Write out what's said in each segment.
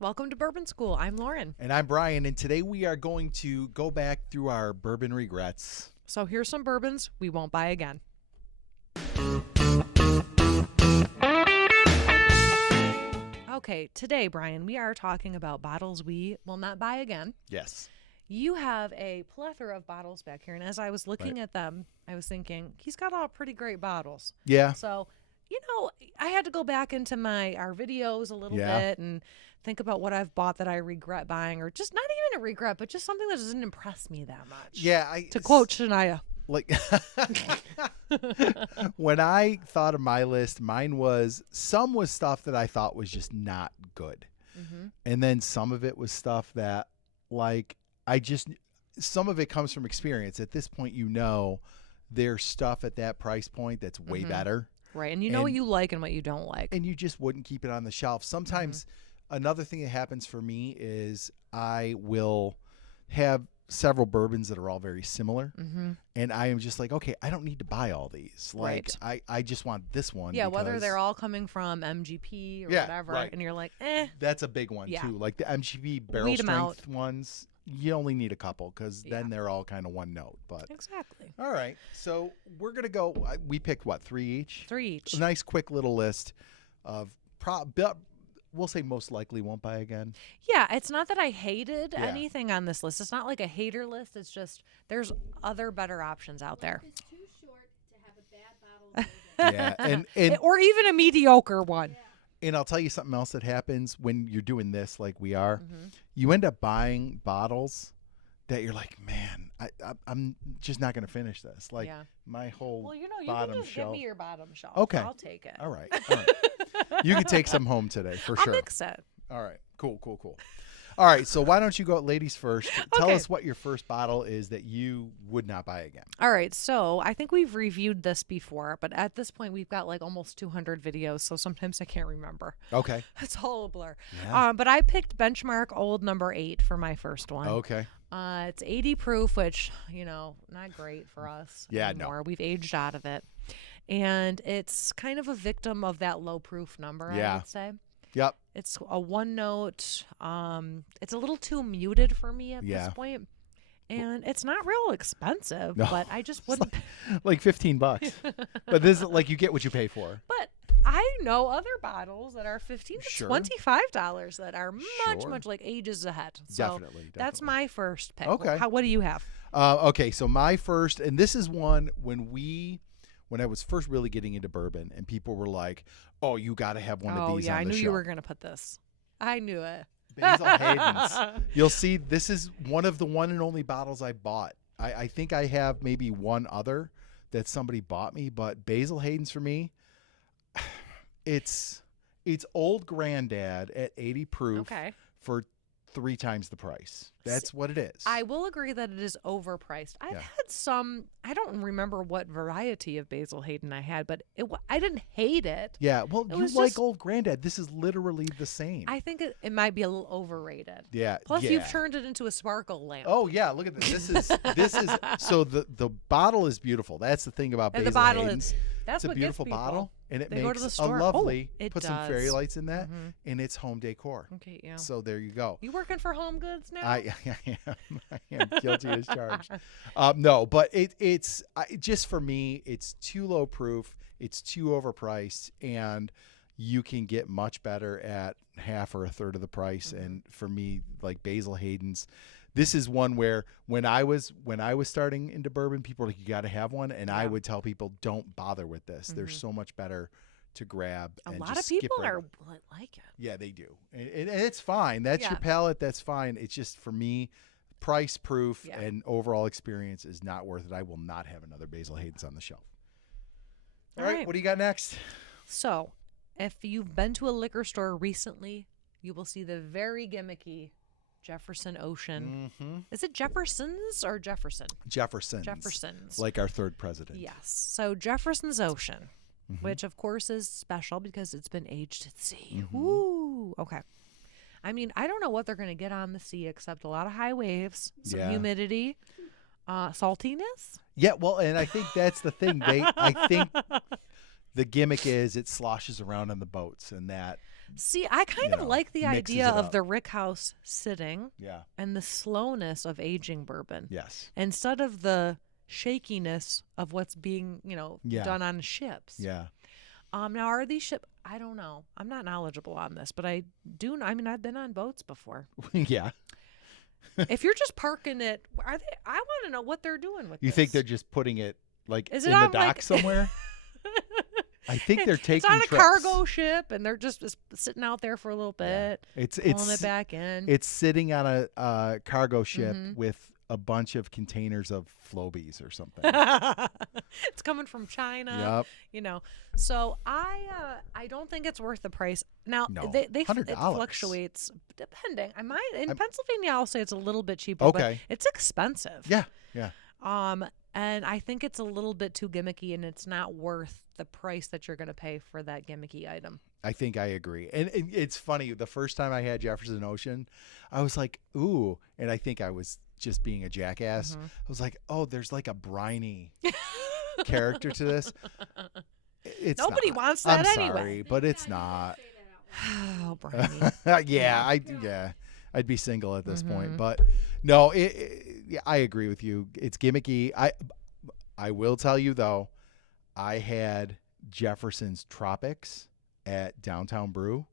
Welcome to Bourbon School. I'm Lauren. And I'm Brian, and today we are going to go back through our bourbon regrets. So here's some bourbons we won't buy again. Okay, today, Brian, we are talking about bottles we will not buy again. Yes. You have a plethora of bottles back here, and as I was looking at them, I was thinking, he's got all pretty great bottles. Yeah. So, I had to go back into our videos a little bit and think about what I've bought that I regret buying, or just not even a regret, but just something that doesn't impress me that much. Yeah. To quote Shania. Like, when I thought of my list, mine was, some was stuff that I thought was just not good. Mm-hmm. And then some of it was stuff that, like, some of it comes from experience. At this point, there's stuff at that price point that's way better. Right. And you know what you like and what you don't like. And you just wouldn't keep it on the shelf. Sometimes another thing that happens for me is I will have several bourbons that are all very similar. Mm-hmm. And I am just like, okay, I don't need to buy all these. Like, I just want this one. Yeah, whether they're all coming from MGP or whatever. Right. And you're like, That's a big one, too. Like the MGP barrel strength ones, you only need a couple because then they're all kind of one note. But exactly. All right. So we're going to go. We picked what, 3 each? 3 each. A nice, quick little list of we'll say most likely won't buy again. Yeah, it's not that I hated anything on this list. It's not like a hater list. It's just there's other better options out there. It's too short to have a bad bottle. And or even a mediocre one. Yeah. And I'll tell you something else that happens when you're doing this like we are. Mm-hmm. You end up buying bottles that you're like, man, I'm just not going to finish this. Like my whole bottom can just shelf. Give me your bottom shelf. Okay. I'll take it. All right. You can take some home today for sure. I'll mix it. All right. Cool. All right. So why don't you go ladies first? Tell us what your first bottle is that you would not buy again. All right. So I think we've reviewed this before, but at this point we've got like almost 200 videos. So sometimes I can't remember. Okay. It's all a blur. Yeah. But I picked Benchmark Old number 8 for my first one. Okay. It's 80 proof, which, not great for us anymore. No. We've aged out of it. And it's kind of a victim of that low proof number, I would say. Yep. It's a one note. It's a little too muted for me at this point. And it's not real expensive, but I just wouldn't. Like $15. But this is like you get what you pay for. But I know other bottles that are $15 to $25 that are much like ages ahead. So Definitely. That's my first pick. Okay. What do you have? Okay, so my first, and this is one when I was first really getting into bourbon, and people were like, "Oh, you got to have one of these." Oh yeah, I knew shelf. you were gonna put this. I knew it. Basil Hayden's. You'll see, this is one of the one and only bottles I bought. I think I have maybe one other that somebody bought me, but Basil Hayden's for me, it's old granddad at 80 proof for 3 times the price. That's what it is. I will agree that it is overpriced. I've had some, I don't remember what variety of Basil Hayden I had, but I didn't hate it. Yeah, well, you like old granddad. This is literally the same. I think it might be a little overrated. Yeah. Plus, you've turned it into a sparkle lamp. Oh yeah, look at this. This is so the bottle is beautiful. That's the thing about Basil Hayden's. That's it's a beautiful bottle, and it makes a lovely. It put does. some fairy lights in that, and it's home decor. Okay, yeah. So there you go. You working for Home Goods now? I am guilty as charged. No, but it's just for me. It's too low proof. It's too overpriced, and you can get much better at half or a third of the price. And for me, like Basil Hayden's. This is one where when I was starting into bourbon, people were like, you got to have one. And I would tell people, don't bother with this. There's so much better to grab. A and lot just of people skip right are like it. Yeah, they do. And it's fine. That's your palate. That's fine. It's just for me, price, proof, and overall experience is not worth it. I will not have another Basil Hayden's on the shelf. All right. What do you got next? So if you've been to a liquor store recently, you will see the very gimmicky Jefferson Ocean. Is it Jefferson's or Jefferson? Jefferson's. Like our third president. Yes. So Jefferson's Ocean, which of course is special because it's been aged at sea. Woo. Okay. I mean, I don't know what they're going to get on the sea except a lot of high waves, some humidity, saltiness. Yeah, well, and I think that's the thing. I think the gimmick is it sloshes around on the boats, and See, I kind of like the mixes idea it of up. the rick house sitting Yeah. and the slowness of aging bourbon Yes. instead of the shakiness of what's being, Yeah. done on ships. Yeah. Now are these ship? I don't know. I'm not knowledgeable on this, but I do. I mean, I've been on boats before. Yeah. If you're just parking it, are they? I want to know what they're doing with. You this. think they're just putting it like Is in it the on, dock like- somewhere? I think they're taking It's on a trips. cargo ship, and they're just sitting out there for a little Yeah. bit, It's pulling it back in. It's sitting on a cargo ship Mhm. with a bunch of containers of Flobies or something. It's coming from China. Yep. So I don't think it's worth the price. Now No, it $100. fluctuates depending. In Pennsylvania I'll say it's a little bit cheaper, Okay. but it's expensive. Yeah. Yeah. And I think it's a little bit too gimmicky, and it's not worth the price that you're going to pay for that gimmicky item. I think I agree. And it's funny. The first time I had Jefferson Ocean, I was like, ooh. And I think I was just being a jackass. Mhm. I was like, oh, there's like a briny character to this. It's Nobody not. wants that I'm anyway. sorry, but it's not. Say that out loud. Oh, Brian. Yeah, I'd be single at this point. Mhm. But no, yeah, I agree with you. It's gimmicky. I will tell you though, I had Jefferson's Tropics at Downtown Brew.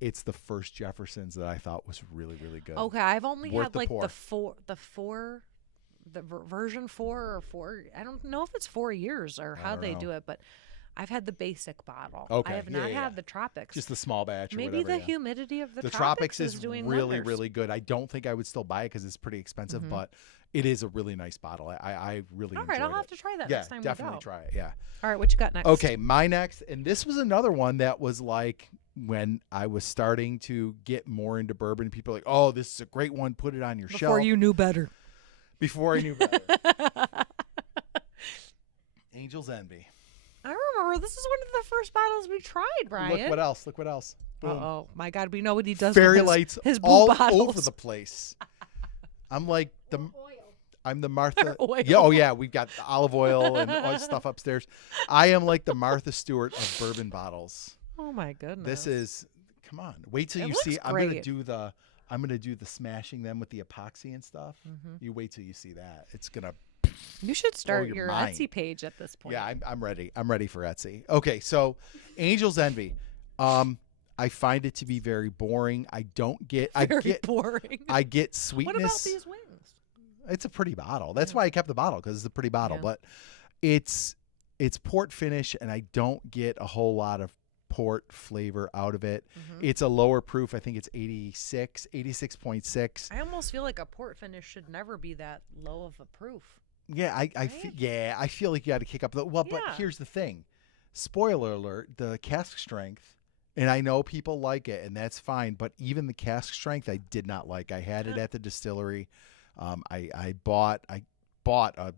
It's the first Jefferson's that I thought was really, really good. Okay, I've only Worth had the like pour. version 4 or 4. I don't know if it's 4 years or I how don't they know. do it, but I've had the basic bottle. Okay, I have yeah, not yeah, had yeah. the tropics. Just the small batch or Maybe whatever. the yeah. humidity of The tropics is doing really, wonders. really good. I don't think I would still buy it because it's pretty expensive, Mhm. but it is a really nice bottle. I really All enjoyed right, I'll it. have to try that Yeah, next time definitely we go. try it. Yeah. All right, what you got next? Okay, my next, and this was another one that was like when I was starting to get more into bourbon. People were like, "Oh, this is a great one. Put it on your Before shelf." you knew better. Before I knew better. Angel's Envy. I remember this is one of the first bottles we tried, Brian. Look what else? Look what else? Boom. Oh my God, we know what he does. Fairy with his, lights his blue all bottles. over the place. I'm like the. Oil. I'm the Martha. Oil. Yeah, oh yeah, we've got the olive oil and all stuff upstairs. I am like the Martha Stewart of bourbon bottles. Oh my goodness. This is, come on, wait till It you looks see. great. I'm gonna do the smashing them with the epoxy and stuff. Mhm. You wait till you see that. It's gonna. You should start your your mind. Etsy page at this point. Yeah, I'm ready. I'm ready for Etsy. Okay, so Angel's Envy. I find it to be very boring. I don't get. Very boring. I get sweetness. What about these wings? It's a pretty bottle. That's Yeah. why I kept the bottle because it's a pretty bottle. Yeah. But it's port finish, and I don't get a whole lot of port flavor out of it. Mhm. It's a lower proof. I think it's 86.6. I almost feel like a port finish should never be that low of a proof. Yeah, I Right? feel like you got to kick up the well. But Yeah. here's the thing. Spoiler alert: the cask strength. And I know people like it, and that's fine. But even the cask strength, I did not like. I had it at the distillery. I bought a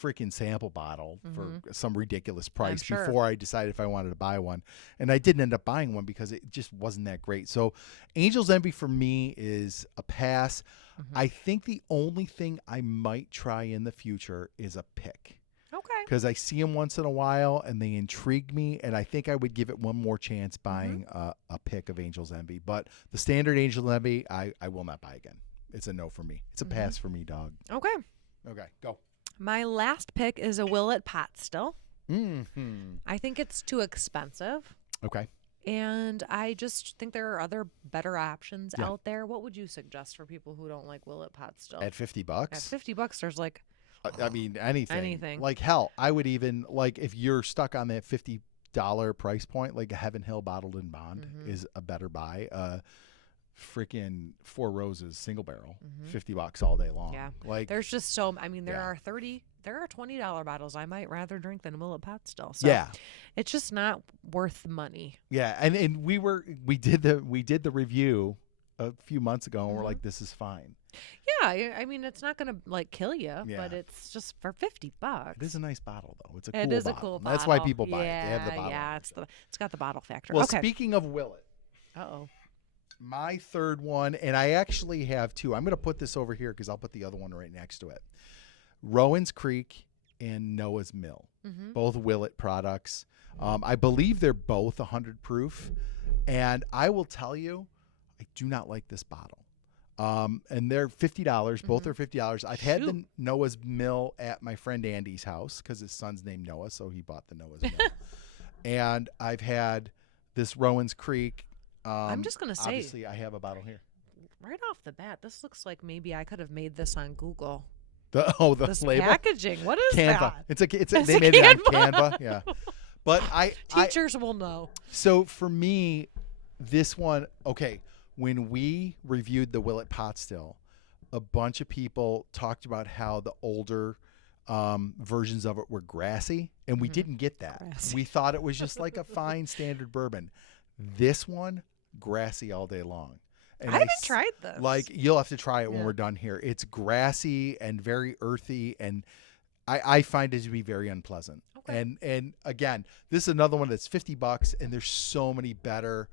freaking sample bottle for some ridiculous price sure. before I decided if I wanted to buy one, and I didn't end up buying one because it just wasn't that great. So, Angel's Envy for me is a pass. I think the only thing I might try in the future is a pick. Okay. Because I see them once in a while and they intrigue me, and I think I would give it one more chance buying a pick of Angel's Envy. But the standard Angel's Envy, I will not buy again. It's a no for me. It's a pass for me, dog. Okay. Okay, go. My last pick is a Willet Pot Still. Mm-hmm. I think it's too expensive. Okay. And I just think there are other better options Yeah. out there. What would you suggest for people who don't like Willet Pot Still? At $50? At $50, there's like I mean, anything. Anything. Like, hell, I would even, like, if you're stuck on that $50 price point, like a Heaven Hill Bottled in Bond is a better buy. Freaking Four Roses single barrel, $50 all day long. Yeah. Like, there's just so I mean there Yeah. are $20 bottles I might rather drink than Willet Pot Still. So yeah. it's just not worth the money. Yeah, and we did the review a few months ago, and we're like, this is fine. Yeah, I mean it's not gonna like kill you, Yeah. but it's just for $50. It is a nice bottle, though. It's a cool It is bottle. a cool And bottle. That's why people buy it. They have the Yeah, bottle. yeah, it's got the bottle factor. Well, okay. speaking of Willet, Uh-oh. my third one, and I actually have two. I'm going to put this over here because I'll put the other one right next to it. Rowan's Creek and Noah's Mill, both Willet products. I believe they're both 100 proof. And I will tell you, I do not like this bottle. And they're $50. Both are $50. I've had the Noah's Mill at my friend Andy's house because his son's named Noah, so he bought the Noah's Mill. And I've had this Rowan's Creek. I'm just gonna say, obviously, I have a bottle here. Right off the bat, this looks like maybe I could have made this on Google. The This label packaging. What is Canva. that? It's It's they a made it on Canva. Canva. Yeah, but Teachers will know. So for me, this one, okay. When we reviewed the Willet Pot Still, a bunch of people talked about how the older versions of it were grassy, and we didn't get that. Grassy. We thought it was just like a fine standard bourbon. This one, grassy all day long. And I haven't tried this. Like, you'll have to try it when Yeah. we're done here. It's grassy and very earthy, and I find it to be very unpleasant. Okay. And again, this is another one that's $50, and there's so many better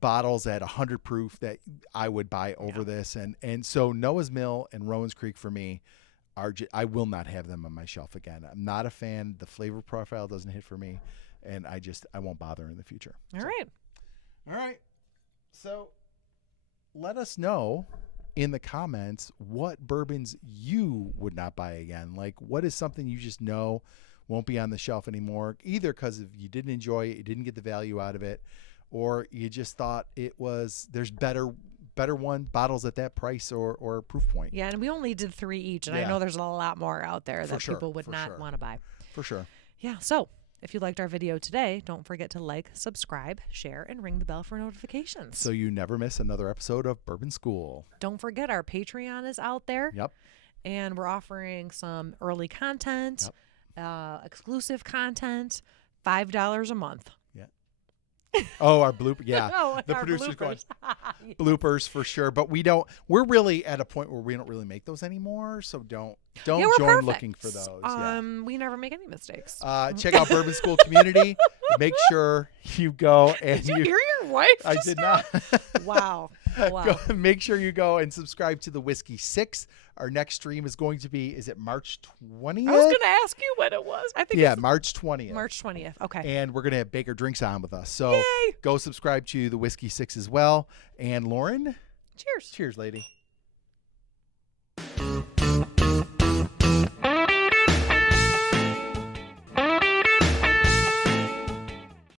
bottles at 100 proof that I would buy over this. And so Noah's Mill and Rowan's Creek for me are I will not have them on my shelf again. I'm not a fan. The flavor profile doesn't hit for me, and I won't bother in the future. All right. All right. So let us know in the comments what bourbons you would not buy again. Like, what is something you just know won't be on the shelf anymore, either because you didn't enjoy it, you didn't get the value out of it, or you just thought there's better bottles at that price or proof point. Yeah, and we only did 3 each, and I Yeah. know there's a lot more out there that sure, people would for not sure. want to buy. For sure. Yeah, so if you liked our video today, don't forget to like, subscribe, share, and ring the bell for notifications. So you never miss another episode of Bourbon School. Don't forget our Patreon is out there. Yep. And we're offering some early content, exclusive content, $5 a month. Oh, our blooper. Yeah. Oh, The our producer's going, bloopers. bloopers for sure. But we're really at a point where we don't really make those anymore. So don't Yeah, we're join perfect. looking for those. Yeah. We never make any mistakes. Check out Bourbon School Community. Make sure you go and Did you hear your wife? I just did now? not. Wow. Wow. Make sure you go and subscribe to the Whiskey 6. Our next stream is going to be, is it March 20th? I was going to ask you when it was. I think Yeah, it's March 20th. March 20th. Okay. And we're going to have Baker Drinks on with us. So Yay. go subscribe to the Whiskey 6 as well. And Lauren, Cheers. cheers, lady.